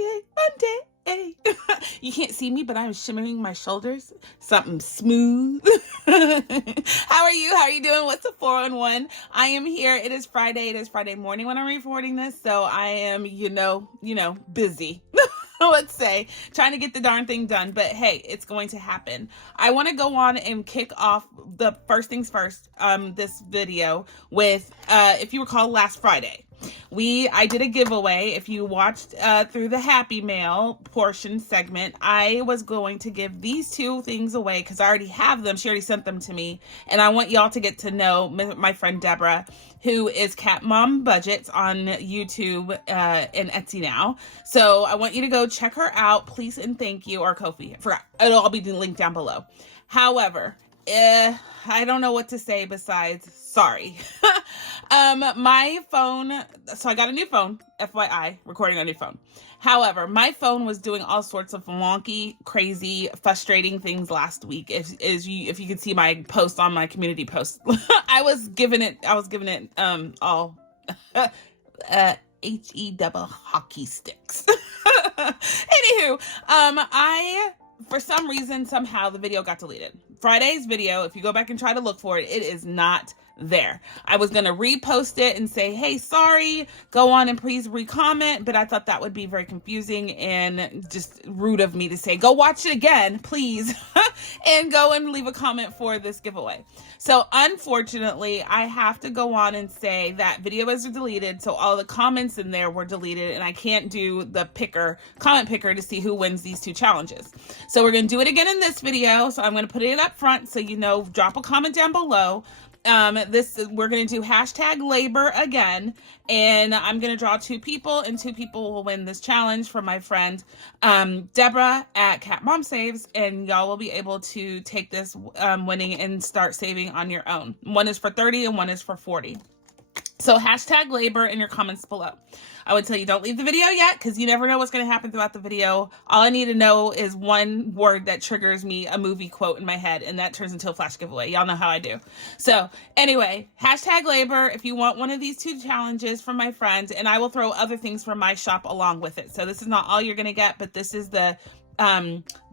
FRIYAY, FUNDAY. You can't see me, but I'm shimmering my shoulders. Something smooth. How are you? How are you doing? What's a 411? I am here. It is Friday. It is Friday morning when I'm recording this, so I am, busy. Let's say, trying to get the darn thing done, but hey, it's going to happen. I want to go on and kick off the first things first, this video with, if you recall last Friday, I did a giveaway. If you watched through the Happy Mail portion segment, I was going to give these two things away because I already have them. She already sent them to me, and I want y'all to get to know my friend Deborah, who is Cat Mom Budgets on YouTube and Etsy now. So I want you to go check her out, please and thank you, or Ko-fi. I forgot. It'll all be linked down below. However, I don't know what to say besides sorry. My phone, so I got a new phone, FYI, recording on a new phone. However, my phone was doing all sorts of wonky, crazy, frustrating things last week. If you could see my post on my community post, I was giving it all HE double hockey sticks. Anywho, for some reason, somehow the video got deleted. Friday's video, if you go back and try to look for it, it is not there. I was going to repost it and say, hey, sorry, go on and please recomment, but I thought that would be very confusing and just rude of me to say, go watch it again, please, and go and leave a comment for this giveaway. So unfortunately, I have to go on and say that video is deleted, so all the comments in there were deleted, and I can't do the comment picker to see who wins these two challenges. So we're going to do it again in this video, so I'm going to put it up front, so drop a comment down below. We're going to do hashtag labor again, and I'm going to draw two people, and two people will win this challenge from my friend Deborah at Cat Mom Saves, and y'all will be able to take this winning and start saving on your own. One is for 30 and one is for 40. So hashtag labor in your comments below. I would tell you don't leave the video yet because you never know what's going to happen throughout the video. All I need to know is one word that triggers me a movie quote in my head, and that turns into a flash giveaway. Y'all know how I do. So anyway, hashtag labor if you want one of these two challenges from my friend, and I will throw other things from my shop along with it. So this is not all you're going to get, but this is the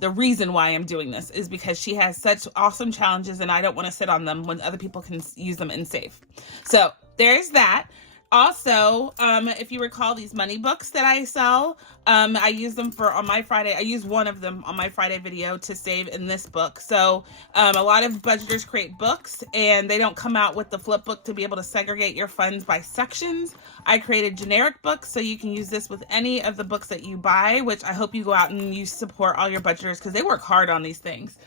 reason why I'm doing this is because she has such awesome challenges, and I don't want to sit on them when other people can use them and save. So there's that. Also, if you recall these money books that I sell, I use them on my Friday. I use one of them on my Friday video to save in this book. So a lot of budgeters create books and they don't come out with the flip book to be able to segregate your funds by sections. I created generic books so you can use this with any of the books that you buy, which I hope you go out and you support all your budgeters because they work hard on these things.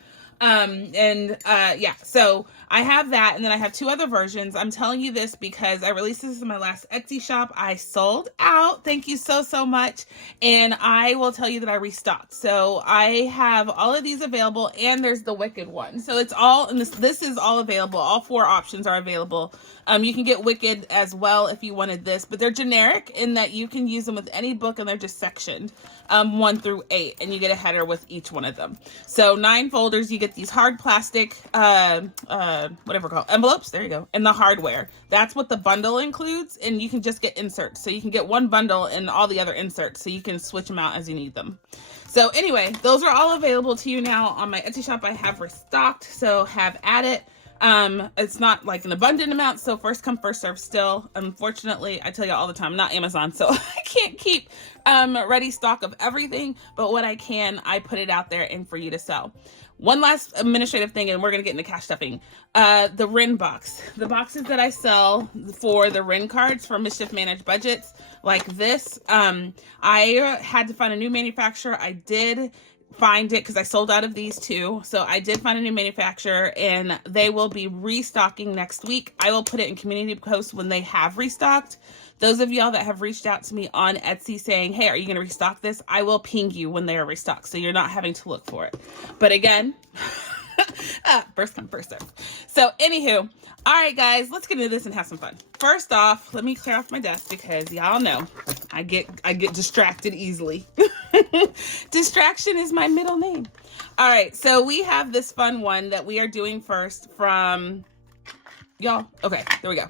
Yeah, so I have that, and then I have two other versions. I'm telling you this because I released this in my last Etsy shop. I sold out. Thank you so, so much. And I will tell you that I restocked. So I have all of these available, and there's the Wicked one. So it's all, and this is all available. All four options are available. You can get Wicked as well if you wanted this, but they're generic in that you can use them with any book, and they're just sectioned 1 through 8, and you get a header with each one of them. So 9 folders, you get these hard plastic, whatever called envelopes. There you go. And the hardware. That's what the bundle includes, and you can just get inserts. So you can get one bundle and all the other inserts, so you can switch them out as you need them. So anyway, those are all available to you now on my Etsy shop. I have restocked, so have at it. It's not like an abundant amount, so first come, first serve still. Unfortunately, I tell you all the time, I'm not Amazon, so I can't keep ready stock of everything, but what I can, I put it out there and for you to sell. One last administrative thing, and we're going to get into cash stuffing. The RIN box. The boxes that I sell for the RIN cards for Mischief Managed Budgets, like this, I had to find a new manufacturer. I did find it because I sold out of these two. So I did find a new manufacturer, and they will be restocking next week. I will put it in community posts when they have restocked. Those of y'all that have reached out to me on Etsy saying, hey, are you going to restock this? I will ping you when they are restocked, so you're not having to look for it. But again, first come, first serve. So anywho, all right, guys, let's get into this and have some fun. First off, let me clear off my desk because y'all know I get distracted easily. Distraction is my middle name. All right, so we have this fun one that we are doing first from y'all? Okay, there we go.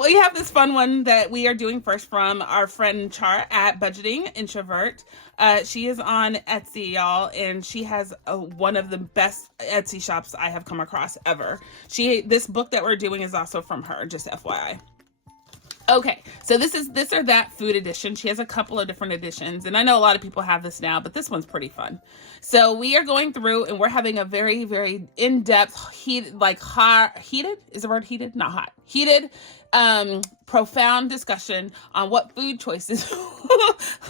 We have this fun one that we are doing first from our friend Char at Budgeting Introvert. She is on Etsy, y'all, and she has one of the best Etsy shops I have come across ever. This book that we're doing is also from her, just FYI. Okay, so this is This or That Food Edition. She has a couple of different editions, and I know a lot of people have this now, but this one's pretty fun. So we are going through, and we're having a very, very in-depth, heated, heated? Is the word heated? Not hot. Heated, profound discussion on what food choices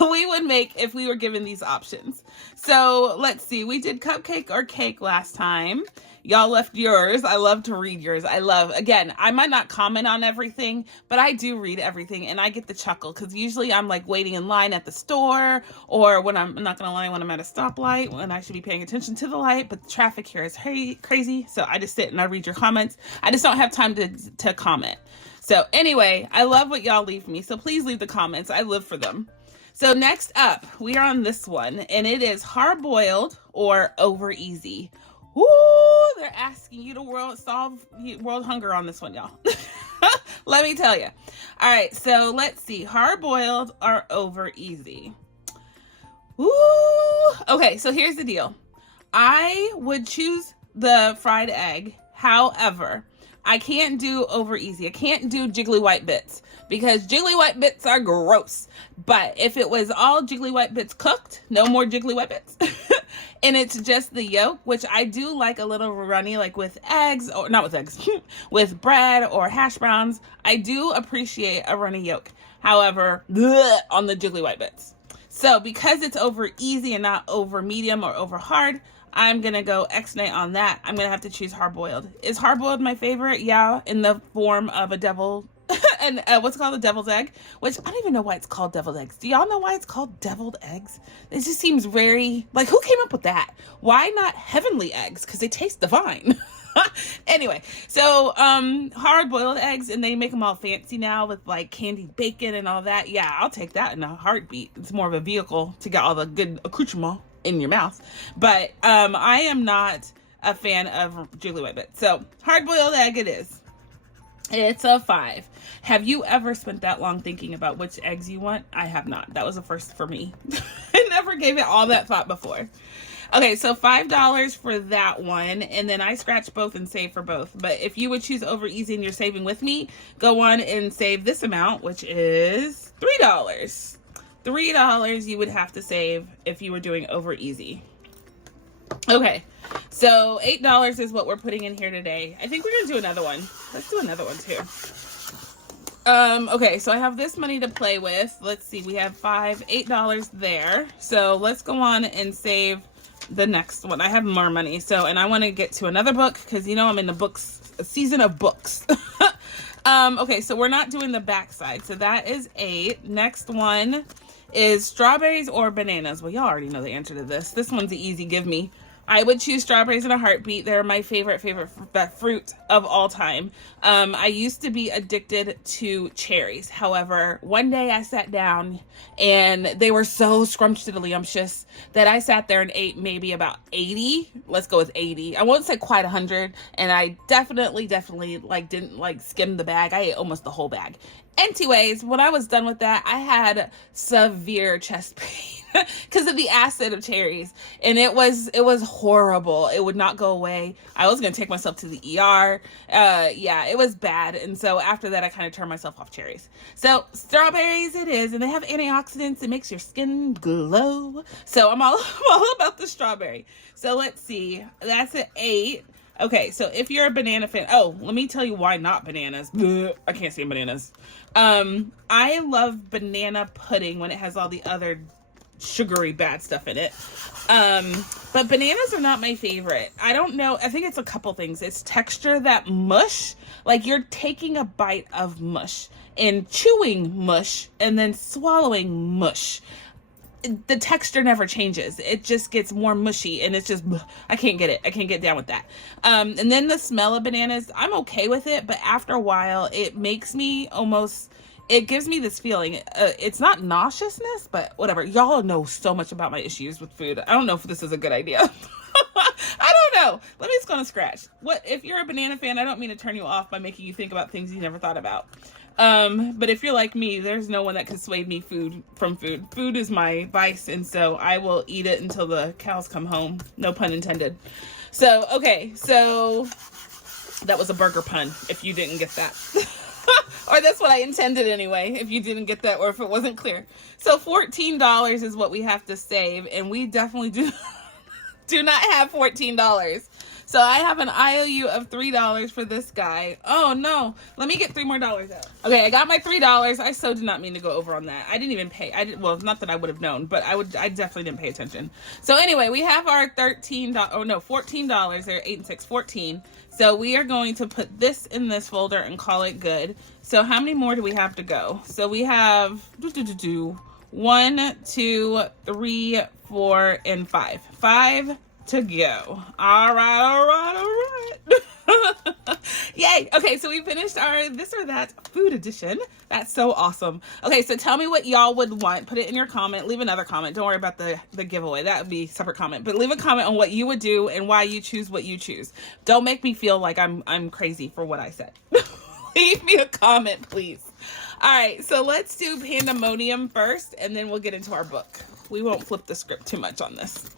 we would make if we were given these options. So let's see. We did cupcake or cake last time. Y'all left yours. I love to read yours. Again, I might not comment on everything, but I do read everything, and I get the chuckle because usually I'm like waiting in line at the store, or when I'm not going to lie, when I'm at a stoplight, when I should be paying attention to the light, but the traffic here is crazy. So I just sit and I read your comments. I just don't have time to comment. So anyway, I love what y'all leave me. So please leave the comments. I live for them. So next up, we are on this one, and it is hard-boiled or over easy. Woo! They're asking you to solve world hunger on this one, y'all. Let me tell you. All right, so let's see. Hard-boiled or over easy? Woo! Okay, so here's the deal. I would choose the fried egg. However, I can't do over easy. I can't do jiggly white bits because jiggly white bits are gross. But if it was all jiggly white bits cooked, no more jiggly white bits. And it's just the yolk, which I do like a little runny, like with eggs, or not with eggs, with bread or hash browns. I do appreciate a runny yolk. However, on the jiggly white bits. So because it's over easy and not over medium or over hard, I'm going to go X-nay on that. I'm going to have to choose hard-boiled. Is hard-boiled my favorite? Yeah, in the form of a devil and what's called a deviled egg, which I don't even know why it's called deviled eggs. Do y'all know why it's called deviled eggs? It just seems very, like, who came up with that? Why not heavenly eggs? Because they taste divine. Anyway, so hard-boiled eggs, and they make them all fancy now with like candied bacon and all that. Yeah, I'll take that in a heartbeat. It's more of a vehicle to get all the good accoutrement in your mouth. But I am not a fan of jiggly white bits. So hard-boiled egg it is. It's a 5. Have you ever spent that long thinking about which eggs you want? I have not. That was a first for me. I never gave it all that thought before. Okay, so $5 for that one, and then I scratched both and saved for both. But if you would choose over easy and you're saving with me, go on and save this amount, which is $3. $3 you would have to save if you were doing over easy. Okay, so $8 is what we're putting in here today. I think we're gonna do another one. Let's do another one too. Okay, so I have this money to play with. Let's see, we have $8 there. So let's go on and save the next one. I have more money, so, and I want to get to another book because you know I'm in the books, a season of books. Okay, so we're not doing the backside, so that is 8. Next one is strawberries or bananas. Well, y'all already know the answer to this. This one's an easy give me. I would choose strawberries in a heartbeat. They're my favorite fruit of all time. I used to be addicted to cherries. However, one day I sat down and they were so scrumptious that I sat there and ate maybe about 80. Let's go with 80. I won't say quite 100. And I definitely like didn't like skim the bag. I ate almost the whole bag. Anyways, when I was done with that, I had severe chest pain because of the acid of cherries, and it was horrible. It would not go away. I was gonna take myself to the ER. Yeah, it was bad. And so after that, I kind of turned myself off cherries. So strawberries it is, and they have antioxidants. It makes your skin glow. So I'm all about the strawberry. So let's see. That's an 8. Okay, so if you're a banana fan, let me tell you why not bananas. I can't stand bananas. I love banana pudding when it has all the other sugary bad stuff in it. But bananas are not my favorite. I don't know. I think it's a couple things. It's texture, that mush. Like you're taking a bite of mush and chewing mush and then swallowing mush. The texture never changes. It just gets more mushy, and it's just, I can't get it. I can't get down with that. And then the smell of bananas, I'm okay with it, but after a while, it makes me almost, it gives me this feeling. It's not nauseousness, but whatever. Y'all know so much about my issues with food. I don't know if this is a good idea. I don't So let me just go on a scratch. What if you're a banana fan? I don't mean to turn you off by making you think about things you never thought about. But if you're like me, there's no one that can sway me from food. Food is my vice, and so I will eat it until the cows come home. No pun intended. So, okay, so that was a burger pun, if you didn't get that. Or that's what I intended anyway, if you didn't get that or if it wasn't clear. So $14 is what we have to save, and we definitely do not have $14. So I have an IOU of $3 for this guy. Oh no, let me get $3 more out. Okay, I got my $3. I so did not mean to go over on that. I didn't even pay. Well, not that I would have known, but I definitely didn't pay attention. So anyway, we have our $14 there, 8 and 6, 14. So we are going to put this in this folder and call it good. So how many more do we have to go? So we have 1, 2, 3, 4, and 5. 5 to go. All right. Yay. Okay, so we finished our this or that food edition. That's so awesome. Okay, so tell me what y'all would want. Put it in your comment. Leave another comment. Don't worry about the giveaway. That would be a separate comment. But leave a comment on what you would do and why you choose what you choose. Don't make me feel like I'm crazy for what I said. Leave me a comment, please. All right, so let's do Pandemonium first, and then we'll get into our book. We won't flip the script too much on this.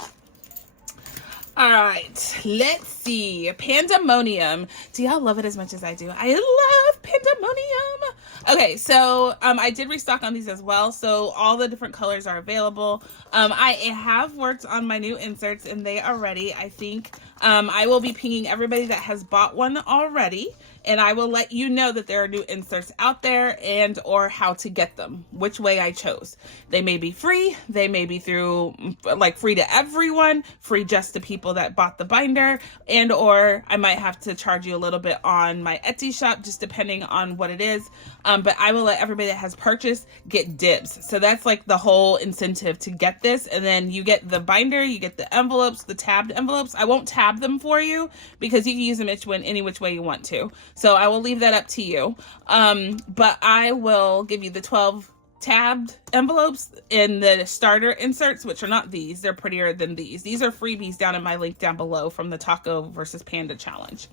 All right, let's see. Pandemonium. Do y'all love it as much as I do? I love Pandemonium. Okay, so I did restock on these as well. So all the different colors are available. I have worked on my new inserts and they are ready. I think I will be pinging everybody that has bought one already. And I will let you know that there are new inserts out there and or how to get them, which way I chose. They may be free. They may be through like free to everyone, free just to people that bought the binder, and or I might have to charge you a little bit on my Etsy shop, just depending on what it is. But I will let everybody that has purchased get dibs. So that's like the whole incentive to get this. And then you get the binder, you get the envelopes, the tabbed envelopes. I won't tab them for you because you can use them any which way you want to. So I will leave that up to you. But I will give you the 12 tabbed envelopes in the starter inserts, which are not these. They're prettier than these. These are freebies down in my link down below from the Taco versus Panda challenge.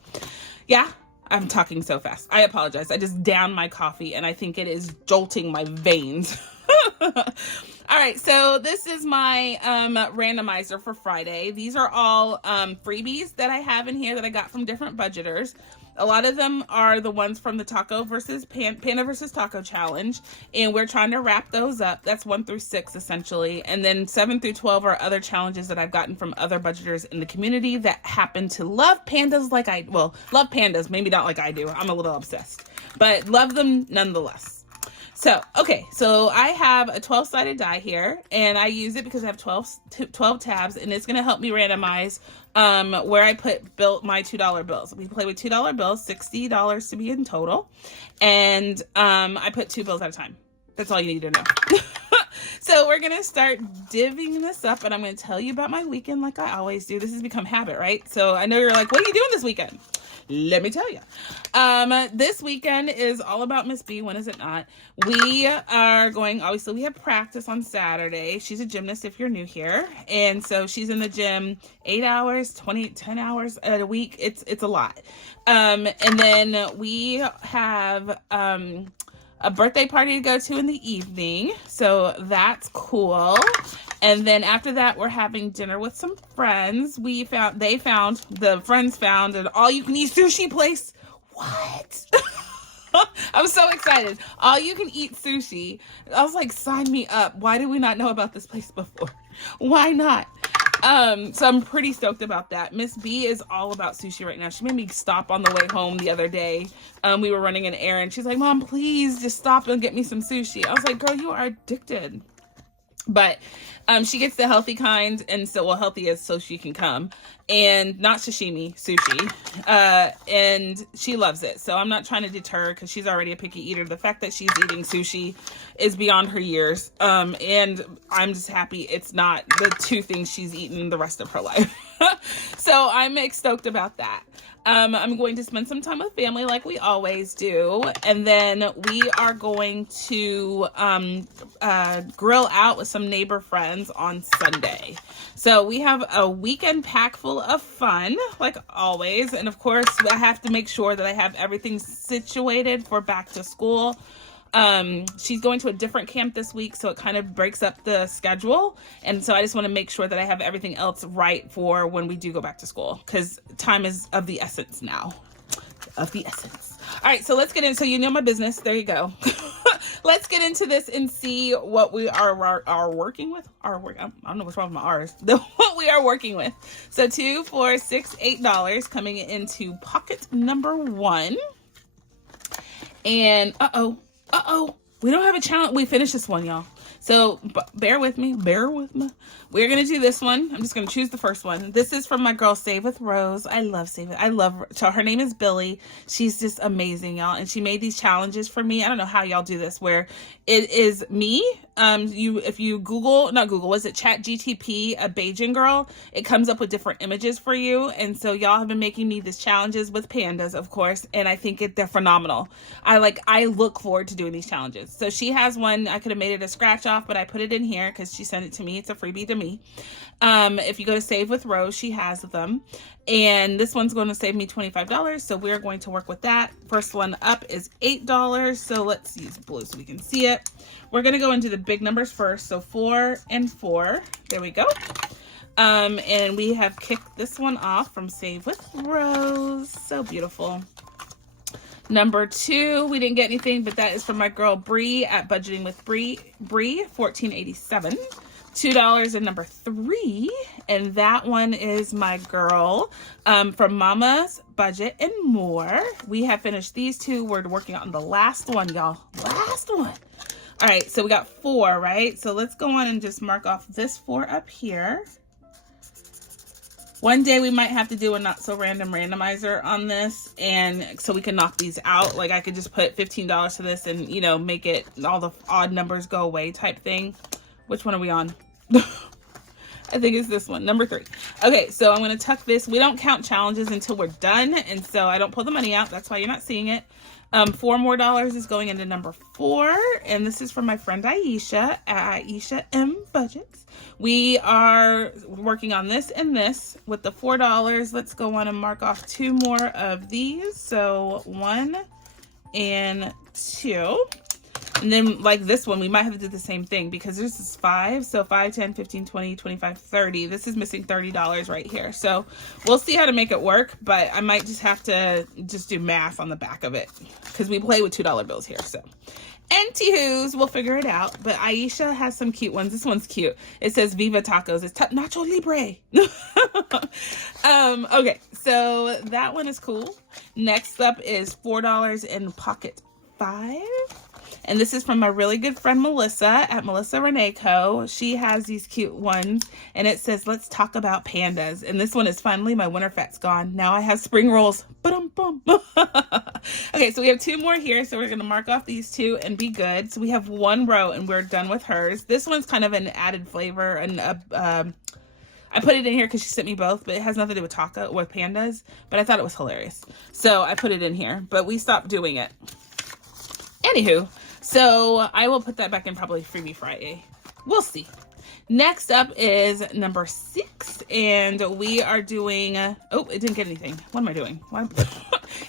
Yeah, I'm talking so fast. I apologize. I just downed my coffee and I think it is jolting my veins. All right, so this is my randomizer for Friday. These are all freebies that I have in here that I got from different budgeters. A lot of them are the ones from the Taco versus Panda versus Taco challenge, and we're trying to wrap those up. That's 1 through 6 essentially, and then 7 through 12 are other challenges that I've gotten from other budgeters in the community that happen to love pandas like love pandas, maybe not like I do. I'm a little obsessed, but love them nonetheless. So, okay, so I have a 12-sided die here, and I use it because I have 12 tabs, and it's going to help me randomize where I put my $2 bills. We play with $2 bills, $60 to be in total, and I put 2 bills at a time. That's all you need to know. So we're going to start divvying this up, and I'm going to tell you about my weekend like I always do. This has become habit, right? So I know you're like, what are you doing this weekend? Let me tell you. This weekend is all about Miss B. When is it not? We are going, obviously, we have practice on Saturday. She's a gymnast if you're new here. And so she's in the gym 8 hours, 10 hours a week. It's a lot. And then we have a birthday party to go to in the evening. So that's cool. And then after that, we're having dinner with some friends. The friends found an all-you-can-eat sushi place. What? I'm so excited. All-you-can-eat sushi. I was like, sign me up. Why did we not know about this place before? Why not? So I'm pretty stoked about that. Miss B is all about sushi right now. She made me stop on the way home the other day. We were running an errand. She's like, Mom, please just stop and get me some sushi. I was like, girl, you are addicted. But she gets the healthy kind, and so, well, healthy as so she can come, and not sashimi, sushi, and she loves it. So I'm not trying to deter because she's already a picky eater. The fact that she's eating sushi is beyond her years, and I'm just happy it's not the 2 things she's eaten the rest of her life. So I'm stoked about that. I'm going to spend some time with family like we always do. And then we are going to grill out with some neighbor friends on Sunday. So we have a weekend pack full of fun, like always. And of course, I have to make sure that I have everything situated for back to school. She's going to a different camp this week, so it kind of breaks up the schedule. And so I just want to make sure that I have everything else right for when we do go back to school, because time is of the essence now. Of the essence. All right, so let's get in. So you know my business. There you go. Let's get into this and see what we are working with. I don't know what's wrong with my R's. What we are working with. So $2, $4, $6, $8 coming into pocket number 1. And we don't have a challenge. We finished this one, y'all. So bear with me. We're going to do this one. I'm just going to choose the first one. This is from my girl, Save with Rose. I love Save It. I love her. Her name is Billy. She's just amazing, y'all. And she made these challenges for me. I don't know how y'all do this, where it is me. If you Chat GTP, a Beijing girl, it comes up with different images for you. And so y'all have been making me these challenges with pandas, of course. And I think they're phenomenal. I look forward to doing these challenges. So she has one. I could have made it a scratch off, but I put it in here because she sent it to me. It's a freebie to me. If you go to Save with Rose, she has them. And this one's going to save me $25. So we're going to work with that. First one up is $8. So let's use blue so we can see it. We're going to go into the big numbers first. So 4 and 4. There we go. And we have kicked this one off from Save with Rose. So beautiful. Number 2, we didn't get anything, but that is from my girl Bree at Budgeting with Bree, $14.87. $2 in number 3, and that one is my girl from Mama's Budget and More. We have finished these 2. We're working on the last one, y'all. Last one. All right, so we got 4, right? So let's go on and just mark off this 4 up here. One day we might have to do a not so random randomizer on this, and so we can knock these out. Like I could just put $15 to this and, you know, make it all the odd numbers go away type thing. Which one are we on? I think it's this one, number 3. Okay, so I'm going to tuck this. We don't count challenges until we're done, and so I don't pull the money out. That's why you're not seeing it. $4 more is going into number 4, and this is from my friend Aisha at Aisha M Budgets. We are working on this and this with the $4. Let's go on and mark off 2 more of these. So 1 and 2. And then like this one, we might have to do the same thing because this is 5. So 5, 10, 15, 20, 25, 30. This is missing $30 right here. So we'll see how to make it work, but I might just have to just do math on the back of it because we play with $2 bills here. So anywho's, we'll figure it out. But Aisha has some cute ones. This one's cute. It says Viva Tacos. It's Nacho Libre. Okay, so that one is cool. Next up is $4 in pocket 5. And this is from my really good friend Melissa at Melissa Renee Co. She has these cute ones, and it says, let's talk about pandas. And this one is finally my winter fat's gone. Now I have spring rolls. Ba-dum-bum. Okay, so we have 2 more here, so we're going to mark off these 2 and be good. So we have 1 row, and we're done with hers. This one's kind of an added flavor, and I put it in here because she sent me both, but it has nothing to do with pandas, but I thought it was hilarious. So I put it in here, but we stopped doing it. Anywho. So I will put that back in probably Freebie Friday. We'll see. Next up is number 6, and we are doing, oh, it didn't get anything. What am I doing? Why?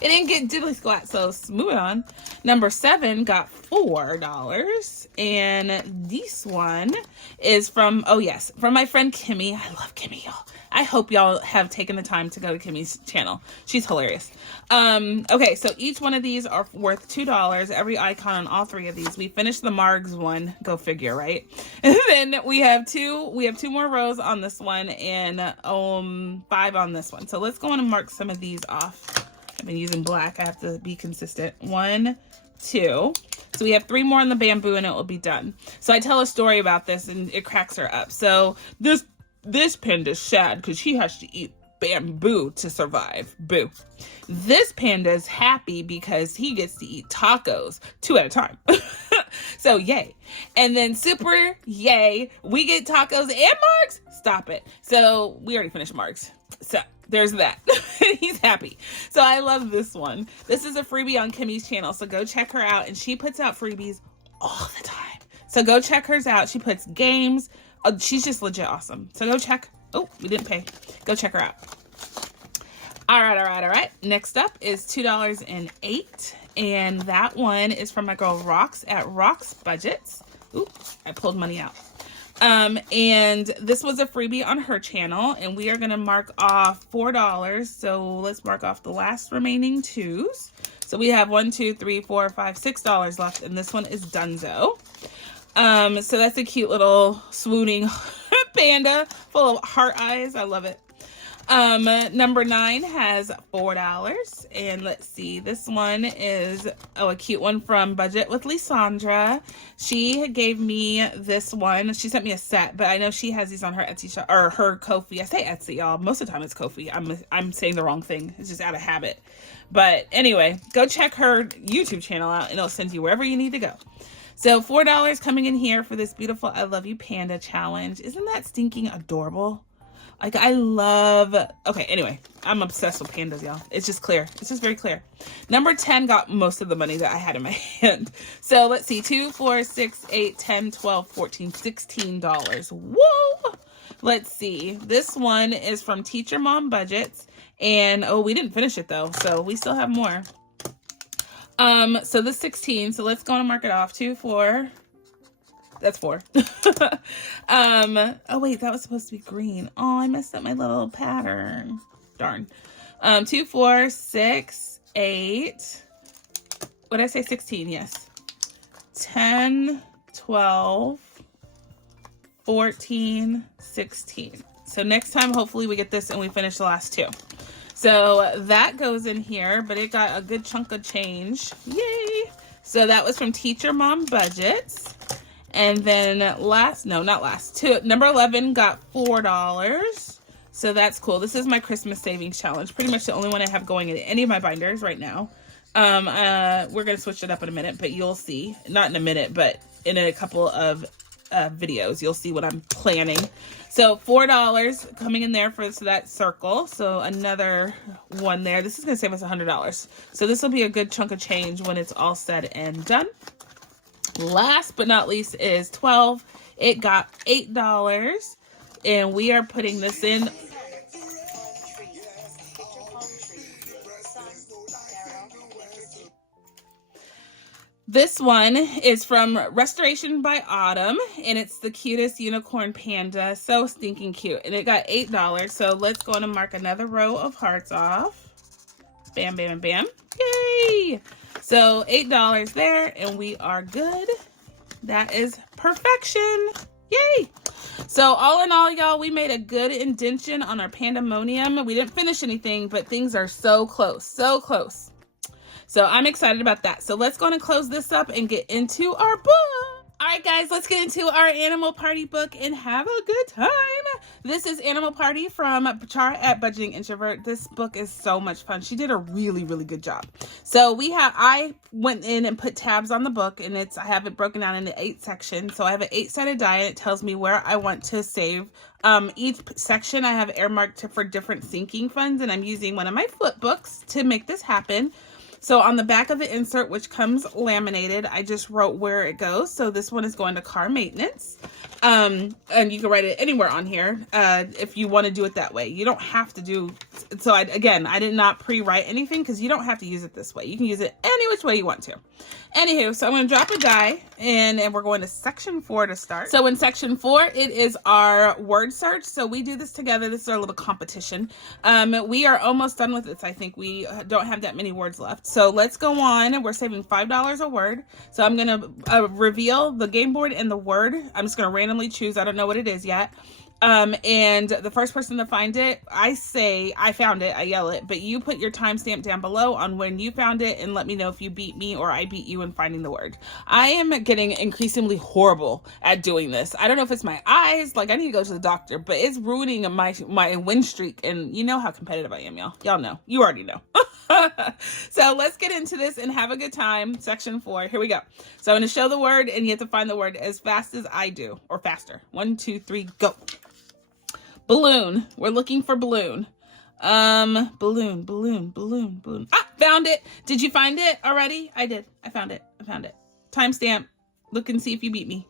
It didn't get diddly squat, so moving on. Number 7 got $4, and this one is from, oh yes, from my friend Kimmy. I love Kimmy, y'all. I hope y'all have taken the time to go to Kimmy's channel. She's hilarious. Okay, so each one of these are worth $2. Every icon on all 3 of these. We finished the Margs one. Go figure, right? And then we have 2 more rows on this one and 5 on this one. So let's go on and mark some of these off. I've been using black. I have to be consistent. 1, 2. So we have 3 more on the bamboo and it will be done. So I tell a story about this and it cracks her up. So this panda's sad because he has to eat bamboo to survive. Boo. This panda is happy because he gets to eat tacos 2 at a time. So yay. And then super yay, we get tacos and marks. Stop it. So we already finished marks. So there's that. He's happy. So I love this one. This is a freebie on Kimmy's channel. So go check her out. And she puts out freebies all the time. So go check hers out. She puts games. Oh, she's just legit awesome. So go check. Oh, we didn't pay. Go check her out. All right. Next up is $2.08. And that one is from my girl Rox at Rox Budgets. Ooh, I pulled money out. And this was a freebie on her channel, and we are going to mark off $4. So let's mark off the last remaining twos. So we have $1, $2, $3, $4, $5, $6 left, and this one is donezo. So that's a cute little swooning panda full of heart eyes. I love it. Number 9 has $4, and let's see, this one is a cute one from Budget with Lysandra. She gave me this one. She sent me a set, but I know she has these on her Etsy shop, or her Ko-fi. I say Etsy, y'all. Most of the time it's Ko-fi. I'm saying the wrong thing. It's just out of habit. But anyway, go check her YouTube channel out, and it'll send you wherever you need to go. So $4 coming in here for this beautiful I Love You Panda challenge. Isn't that stinking adorable? Like, I love, okay, anyway, I'm obsessed with pandas, y'all. It's just clear. It's just very clear. Number 10 got most of the money that I had in my hand. So let's see, 2, 4, 6, 8, 10, 12, 14, $16. Whoa! Let's see. This one is from Teacher Mom Budgets. And, oh, we didn't finish it, though. So we still have more. So this 16. So let's go and mark it off. 2, 4. That's 4. Oh wait, that was supposed to be green. Oh, I messed up my little pattern. Darn. 2, 4, 6, 8. What did I say? 16, yes. 10, 12, 14, 16. So next time, hopefully we get this and we finish the last 2. So that goes in here, but it got a good chunk of change. Yay! So that was from Teacher Mom Budgets. And then number 11 got $4. So that's cool. This is my Christmas savings challenge. Pretty much the only one I have going in any of my binders right now. We're going to switch it up in a minute, but you'll see. Not in a minute, but in a couple of videos, you'll see what I'm planning. So $4 coming in there for that circle. So another one there. This is going to save us $100. So this will be a good chunk of change when it's all said and done. Last but not least is 12. It got $8, and we are putting this in. This one is from Restoration by Autumn, and it's the cutest unicorn panda. So stinking cute. And it got $8. So let's go on and mark another row of hearts off. Bam, bam, and bam. Yay! So $8 there, and we are good. That is perfection. Yay! So all in all, y'all, we made a good indention on our Pandemonium. We didn't finish anything, but things are so close, so close. So I'm excited about that. So let's go and close this up and get into our book. All right, guys, let's get into our Animal Party book and have a good time. This is Animal Party from Chara at Budgeting Introvert. This book is so much fun. She did a really, really good job. So I went in and put tabs on the book, and I have it broken down into 8 sections. So I have an 8-sided die, and it tells me where I want to save. Each section I have earmarked for different sinking funds, and I'm using one of my flip books to make this happen. So on the back of the insert, which comes laminated, I just wrote where it goes. So this one is going to car maintenance. And you can write it anywhere on here if you want to do it that way. You don't have to do. So I did not pre-write anything because you don't have to use it this way. You can use it any which way you want to. Anywho, so I'm going to drop a die, and we're going to section 4 to start. So in section 4, it is our word search. So we do this together. This is our little competition. We are almost done with this. I think we don't have that many words left. So let's go on. We're saving $5 a word. So I'm going to reveal the game board and the word. I'm just going to randomly choose. I don't know what it is yet. And the first person to find it, I say, I found it, I yell it, but you put your timestamp down below on when you found it and let me know if you beat me or I beat you in finding the word. I am getting increasingly horrible at doing this. I don't know if it's my eyes, like I need to go to the doctor, but it's ruining my win streak, and you know how competitive I am, y'all. Y'all know. You already know. So let's get into this and have a good time. Section 4, here we go. So I'm going to show the word, and you have to find the word as fast as I do, or faster. 1, 2, 3, go. Balloon. We're looking for balloon. Balloon, balloon, balloon, balloon. Ah, found it. Did you find it already? I did. I found it. I found it. Timestamp. Look and see if you beat me.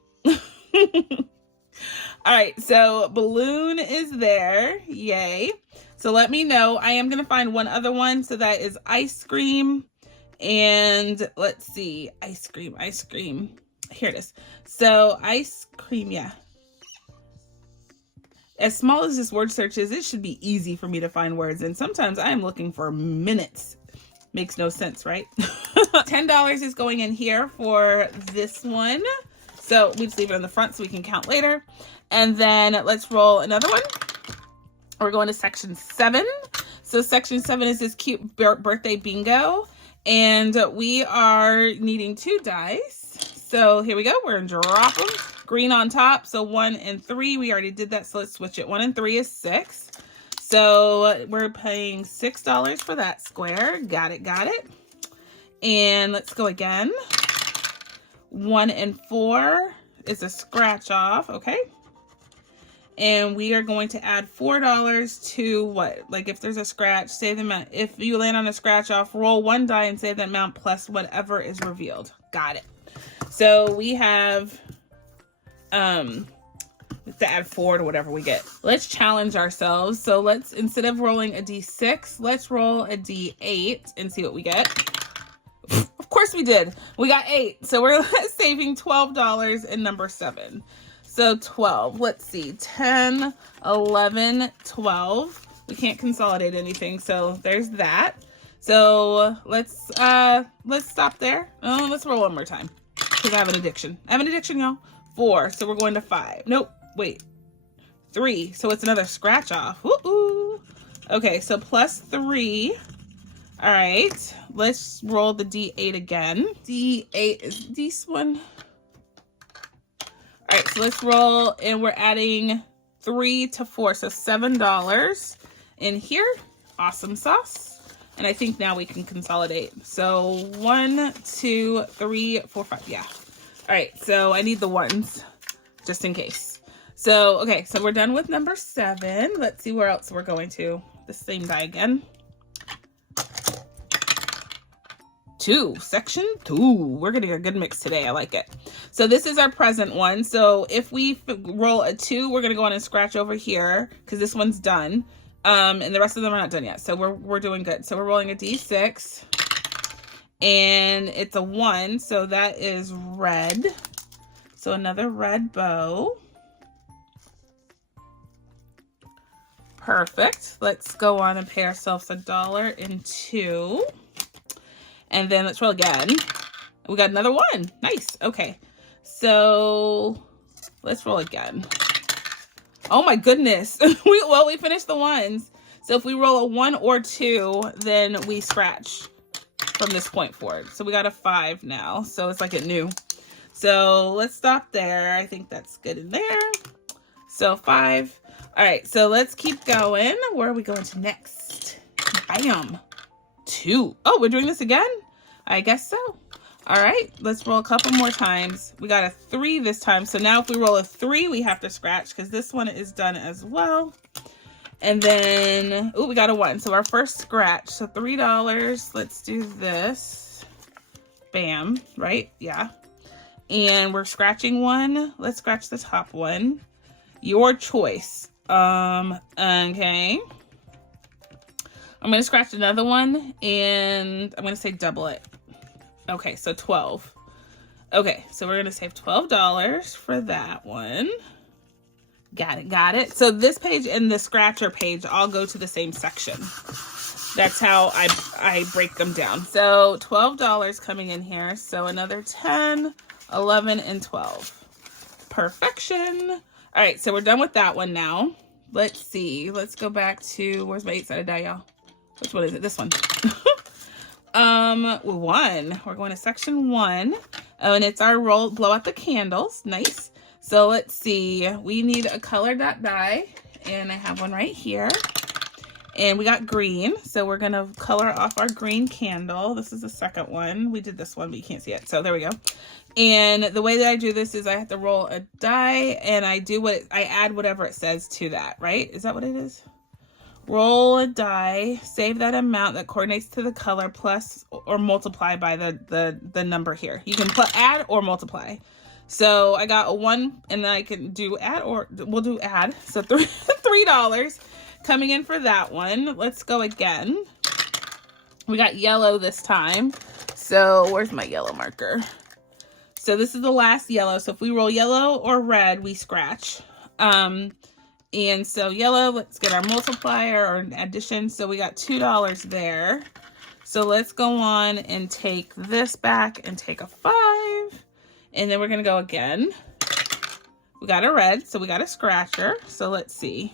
All right, so balloon is there. Yay. So let me know. I am going to find one other one. So that is ice cream. And let's see. Ice cream, ice cream. Here it is. So ice cream, yeah. As small as this word search is, it should be easy for me to find words. And sometimes I am looking for minutes. Makes no sense, right? $10 is going in here for this one. So we just leave it on the front so we can count later. And then let's roll another one. We're going to section 7. So section 7 is this cute birthday bingo. And we are needing 2 dice. So here we go. We're going to drop them. Green on top. So 1 and 3. We already did that. So let's switch it. 1 and 3 is 6. So we're paying $6 for that square. Got it. Got it. And let's go again. 1 and 4 is a scratch off. Okay. And we are going to add $4 to what? Like if there's a scratch, say the amount. If you land on a scratch off, roll 1 die and say that amount plus whatever is revealed. Got it. So we have, let's add 4 to whatever we get. Let's challenge ourselves. So let's, instead of rolling a D6, let's roll a D8 and see what we get. Of course we did. We got 8. So we're saving $12 in number 7. So 12, let's see, 10, 11, 12. We can't consolidate anything, so there's that. So let's stop there. Oh, let's roll one more time because I have an addiction. I have an addiction, y'all. 4, so we're going to 5. Nope, wait. 3, so it's another scratch off. Woo-oo. Okay, so plus 3. All right, let's roll the D8 again. D8 is this one. All right, so let's roll, and we're adding 3 to 4, so $7 in here. Awesome sauce. And I think now we can consolidate. So 1, 2, 3, 4, 5. Yeah. All right, so I need the ones just in case. So, okay, so we're done with number 7. Let's see where else we're going to. The same die again. 2, section 2. We're getting a good mix today. I like it. So this is our present one. So if we roll a 2, we're going to go on and scratch over here because this one's done. And the rest of them are not done yet. So we're doing good. So we're rolling a D6 and it's a 1. So that is red. So another red bow. Perfect. Let's go on and pay ourselves $1 and 2. And then let's roll again. We got another 1. Nice. Okay. So let's roll again. Oh my goodness. we finished the ones. So if we roll a 1 or 2, then we scratch from this point forward. So we got a 5 now. So it's like a new. So let's stop there. I think that's good in there. So 5. All right. So let's keep going. Where are we going to next? Bam. 2. Oh, we're doing this again? I guess so. All right, let's roll a couple more times. We got a 3 this time. So now if we roll a 3, we have to scratch because this one is done as well. And then, oh, we got a 1. So our first scratch. So $3. Let's do this. Bam, right? Yeah. And we're scratching 1. Let's scratch the top one. Your choice. Okay. I'm going to scratch another one and I'm going to say double it. Okay, so 12. Okay, so we're going to save $12 for that one. Got it, got it. So this page and the scratcher page all go to the same section. That's how I break them down. So $12 coming in here. So another 10, 11, and 12. Perfection. All right, so we're done with that one now. Let's see. Let's go back to, where's my 8-sided die, y'all? Which one is it? This one. 1. We're going to section 1. Oh, and it's our roll, blow out the candles. Nice. So let's see. We need a color dot die, and I have one right here. And we got green, so we're gonna color off our green candle. This is the second one. We did this one, but you can't see it. So there we go. And the way that I do this is I have to roll a die, and I add whatever it says to that. Right? Is that what it is? Roll a die, save that amount that coordinates to the color plus or multiply by the number here. You can put add or multiply. So I got a 1 and then I can do add, or we'll do add. So $3 coming in for that one. Let's go again. We got yellow this time. So where's my yellow marker? So this is the last yellow. So if we roll yellow or red, we scratch. And so yellow, let's get our multiplier or addition. So we got $2 there. So let's go on and take this back and take a 5. And then we're gonna go again. We got a red, so we got a scratcher. So let's see.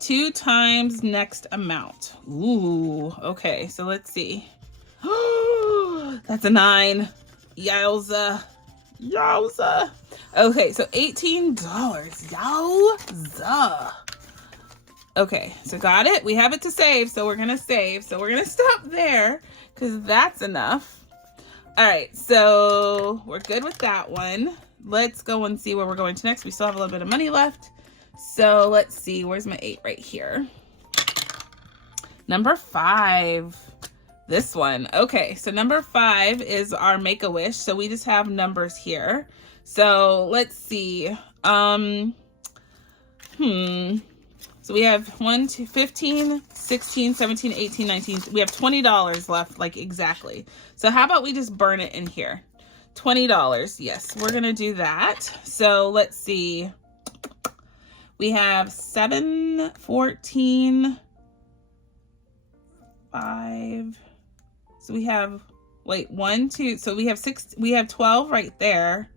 2 times next amount. Ooh, okay, so let's see. That's a 9. Yowza. Yowza. Okay, so $18. Yowza. Okay, so got it. We have it to save, so we're gonna save. So we're gonna stop there because that's enough. All right, so we're good with that one. Let's go and see where we're going to next. We still have a little bit of money left. So let's see, where's my 8? Right here. Number 5. This one. Okay, so number 5 is our Make-A-Wish. So we just have numbers here. So let's see. So we have 1, 2, 15, 16, 17, 18, 19. We have $20 left, like exactly. So how about we just burn it in here? $20. Yes, we're gonna do that. So let's see. We have 7, 14, 5. So we have, wait, 1, 2. So we have 6. We have 12 right there.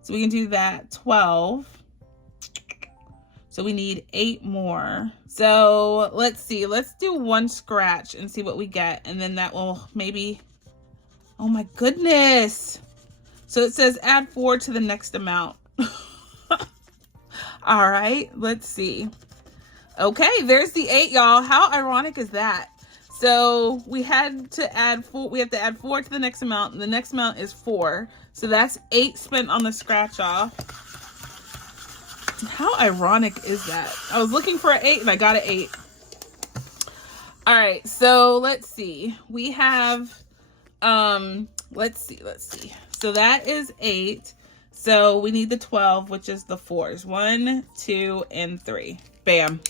So we can do that. 12. So we need 8 more. So let's see. Let's do 1 scratch and see what we get. And then that will maybe, oh my goodness. So it says add 4 to the next amount. All right, let's see. Okay, there's the 8, y'all. How ironic is that? So we had to add 4. We have to add 4 to the next amount, and the next amount is 4. So that's 8 spent on the scratch off. How ironic is that? I was looking for an 8 and I got an 8. All right, so let's see. We have, let's see. So that is 8. So we need the 12, which is the 4s. 1, 2, and 3. Bam.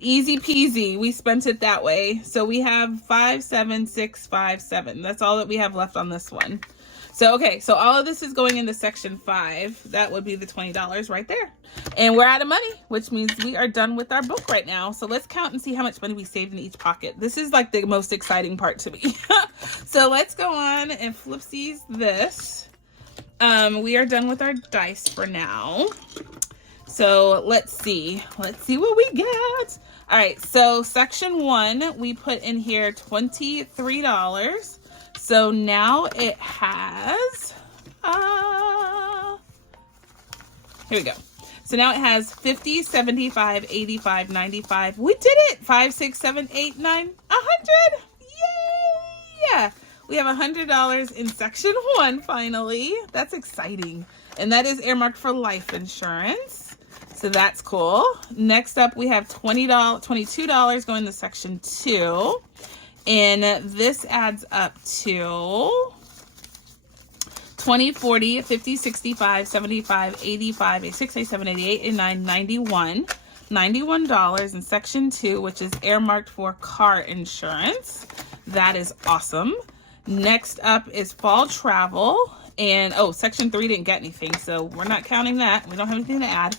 Easy peasy. We spent it that way. So we have 5, 7, 6, 5, 7. That's all that we have left on this one. So, okay. So all of this is going into section 5. That would be the $20 right there. And we're out of money, which means we are done with our book right now. So let's count and see how much money we saved in each pocket. This is like the most exciting part to me. So let's go on and flipsies this. We are done with our dice for now. So let's see what we get. All right, so section 1, we put in here $23. So now it has, here we go. So now it has 50, 75, 85, 95. We did it. 5, 6, 7, 8, 9, 100. Yay! We have $100 in section 1 finally. That's exciting. And that is earmarked for life insurance. So that's cool. Next up, we have $22 going to section 2. And this adds up to 20, 40, 50, 65, 75, 85, 86, 87, 88, 89, 91. $91 in section 2, which is earmarked for car insurance. That is awesome. Next up is fall travel. And, oh, section 3 didn't get anything, so we're not counting that. We don't have anything to add.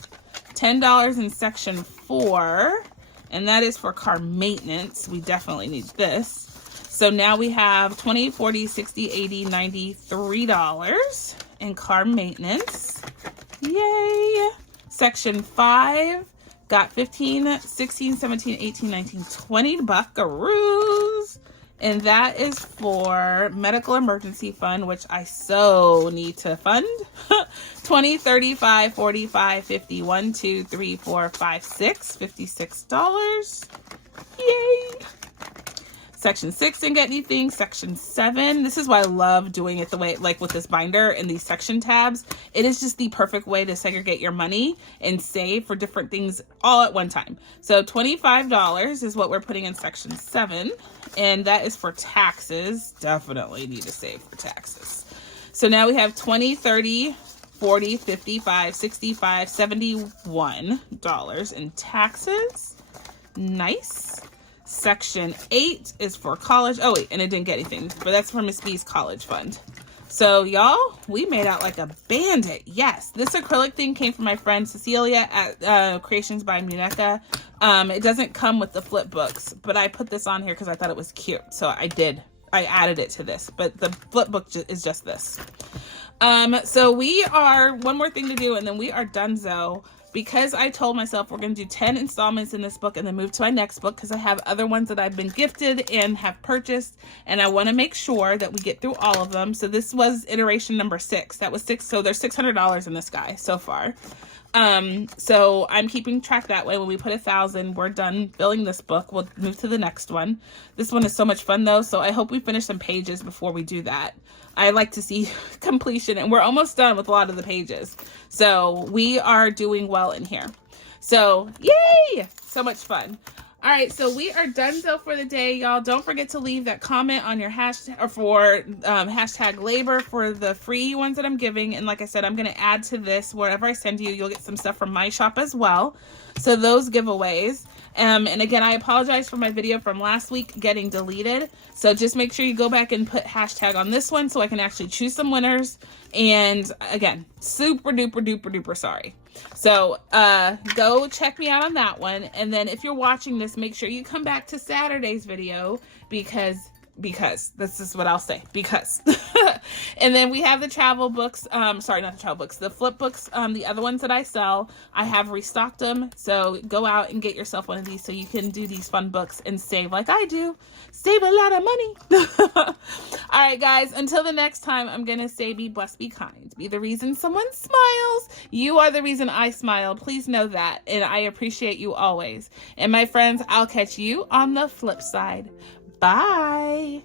$10 in section 4, and that is for car maintenance. We definitely need this. So now we have 20, 40, 60, 80, 90, $3 in car maintenance. Yay! Section 5 got 15, 16, 17, 18, 19, 20 buckaroos. And that is for medical emergency fund, which I so need to fund. 20, 35, 45, 50, 1, 2, 3, 4, 5, 6, $56. Yay! Section 6 didn't get anything. Section 7, this is why I love doing it the way, like with this binder and these section tabs. It is just the perfect way to segregate your money and save for different things all at one time. So $25 is what we're putting in section 7, and that is for taxes. Definitely need to save for taxes. So now we have $20, $30, $40, $55, $65, $71 in taxes. Nice. Section 8 is for college. Oh wait, and it didn't get anything, but that's for Miss B's college fund. So y'all, we made out like a bandit. Yes, this acrylic thing came from my friend Cecilia at Creationsbymuneca. It doesn't come with the flip books, but I put this on here because I thought it was cute. So I added it to this, but the flip book is just this. So we are, one more thing to do, and then we are donezo. Because I told myself we're going to do 10 installments in this book and then move to my next book, because I have other ones that I've been gifted and have purchased, and I want to make sure that we get through all of them. So this was iteration number 6. That was 6. So there's $600 in this guy so far. So I'm keeping track that way. When we put 1,000, we're done filling this book. We'll move to the next one. This one is so much fun though. So I hope we finish some pages before we do that. I like to see completion, and we're almost done with a lot of the pages. So we are doing well in here. So yay! So much fun. All right, so we are donezo for the day, y'all. Don't forget to leave that comment on your hashtag, or for hashtag labor for the free ones that I'm giving. And like I said, I'm going to add to this wherever I send you. You'll get some stuff from my shop as well. So those giveaways. And again, I apologize for my video from last week getting deleted. So just make sure you go back and put hashtag on this one so I can actually choose some winners. And again, super duper duper duper sorry. So go check me out on that one. And then if you're watching this, make sure you come back to Saturday's video, because this is what I'll say, because. And then we have the travel books, sorry, not the travel books, the flip books, the other ones that I sell. I have restocked them, so go out and get yourself one of these so you can do these fun books and save like I do. Save a lot of money. All right, guys, until the next time, I'm gonna say be blessed, be kind, be the reason someone smiles. You are the reason I smile. Please know that, and I appreciate you always. And my friends, I'll catch you on the flip side. Bye.